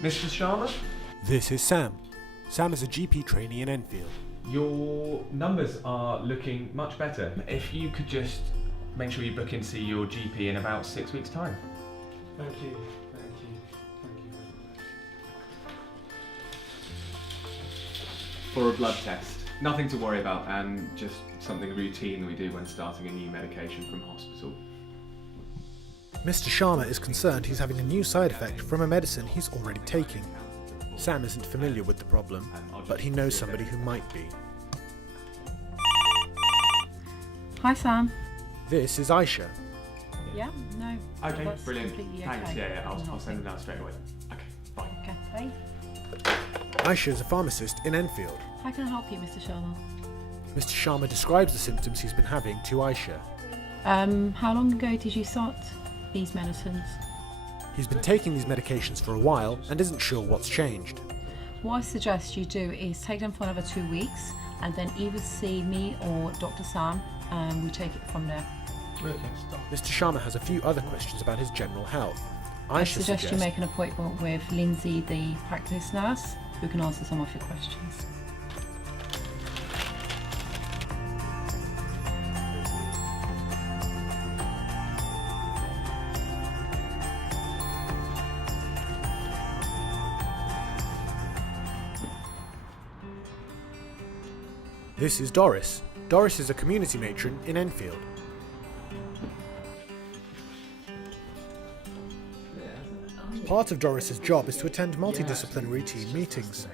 Mr. Sharma? This is Sam. Sam is a GP trainee in Enfield. Your numbers are looking much better. If you could just make sure you book in to see your GP in about 6 weeks' time. Thank you. Thank you. Thank you. For a blood test. Nothing to worry about, and just something routine that we do when starting a new medication from hospital. Mr. Sharma is concerned he's having a new side effect from a medicine he's already taking. Sam isn't familiar with the problem, but he knows somebody who might be. Hi Sam. This is Aisha. Yeah, no. Okay, that's brilliant. completely Thanks, okay. yeah, I'll send it down straight away. Okay, bye. Okay, bye. Aisha is a pharmacist in Enfield. How can I help you, Mr. Sharma? Mr. Sharma describes the symptoms he's been having to Aisha. How long ago did you start these medicines? He's been taking these medications for a while and isn't sure what's changed. What I suggest you do is take them for another 2 weeks and then either see me or Dr. Sam and we take it from there. Okay, stop. Mr. Sharma has a few other questions about his general health. I Aisha suggest you suggests make an appointment with Lindsay, the practice nurse, who can answer some of your questions. This is Doris. Doris is a community matron in Enfield. Part of Doris's job is to attend multidisciplinary team meetings.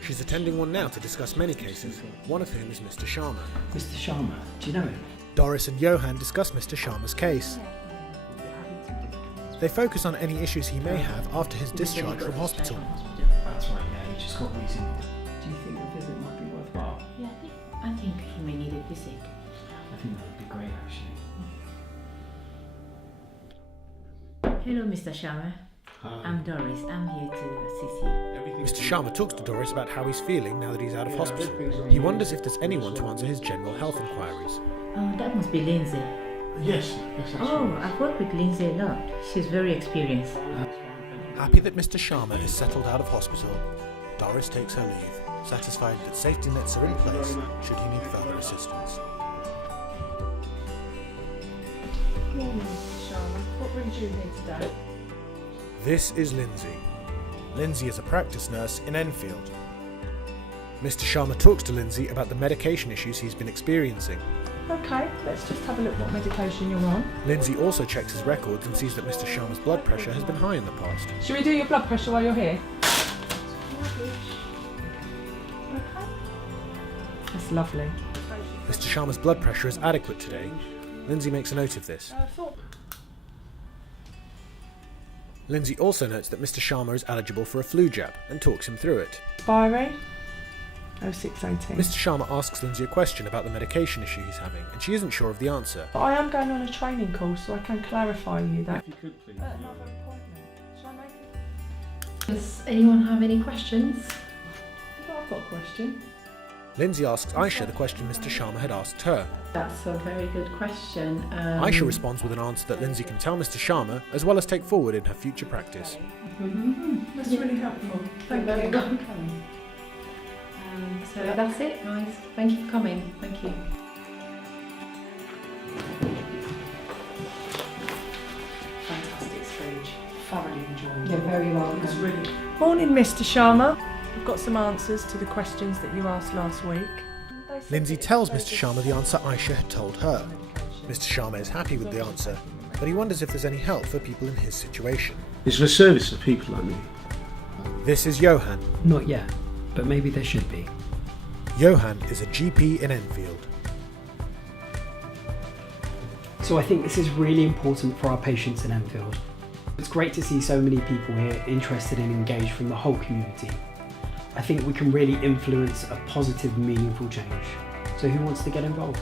She's attending one now to discuss many cases, one of whom is Mr. Sharma. Mr. Sharma, do you know him? Doris and Johan discuss Mr. Sharma's case. They focus on any issues he may have after his discharge from hospital. That's right, yeah, he just got reason. Do you think the visit might be worthwhile? Yeah, I think he may need a visit. I think that would be great, actually. Hello, Mr. Sharma. I'm Doris. I'm here to assist you. Mr. Sharma talks to Doris about how he's feeling now that he's out of hospital. He wonders if there's anyone to answer his general health inquiries. Oh, that must be Lindsay. Yes, that's Oh, right. I've worked with Lindsay a lot. She's very experienced. Happy that Mr. Sharma is settled out of hospital, Doris takes her leave, satisfied that safety nets are in place should he need further assistance. Good morning, Mr. Sharma. What brings you here today? This is Lindsay. Lindsay is a practice nurse in Enfield. Mr. Sharma talks to Lindsay about the medication issues he's been experiencing. Okay, let's just have a look what medication you're on. Lindsay also checks his records and sees that Mr. Sharma's blood pressure has been high in the past. Should we do your blood pressure while you're here? That's lovely. Mr. Sharma's blood pressure is adequate today. Lindsay makes a note of this. Lindsay also notes that Mr. Sharma is eligible for a flu jab and talks him through it. Expiry 0618. Mr. Sharma asks Lindsay a question about the medication issue he's having, and she isn't sure of the answer. I am going on a training course, so I can clarify you that. If you could, please. Another appointment. Shall I make it? Does anyone have any questions? I've got a question. Lindsay asks Aisha the question Mr. Sharma had asked her. That's a very good question. Aisha responds with an answer that Lindsay can tell Mr. Sharma as well as take forward in her future practice. That's really helpful. Thank Very you. welcome. So that's it, guys. Thank you for coming. Thank you. Fantastic stage. Thoroughly enjoyed You're it. very welcome. It's really. Morning, Mr. Sharma. I've got some answers to the questions that you asked last week. Lindsay tells Mr. Sharma the answer Aisha had told her. Mr. Sharma is happy with the answer, but he wonders if there's any help for people in his situation. It's for service of people like me. This is Johan. Not yet, but maybe there should be. Johan is a GP in Enfield. So I think this is really important for our patients in Enfield. It's great to see so many people here interested and engaged from the whole community. I think we can really influence a positive, meaningful change. So who wants to get involved?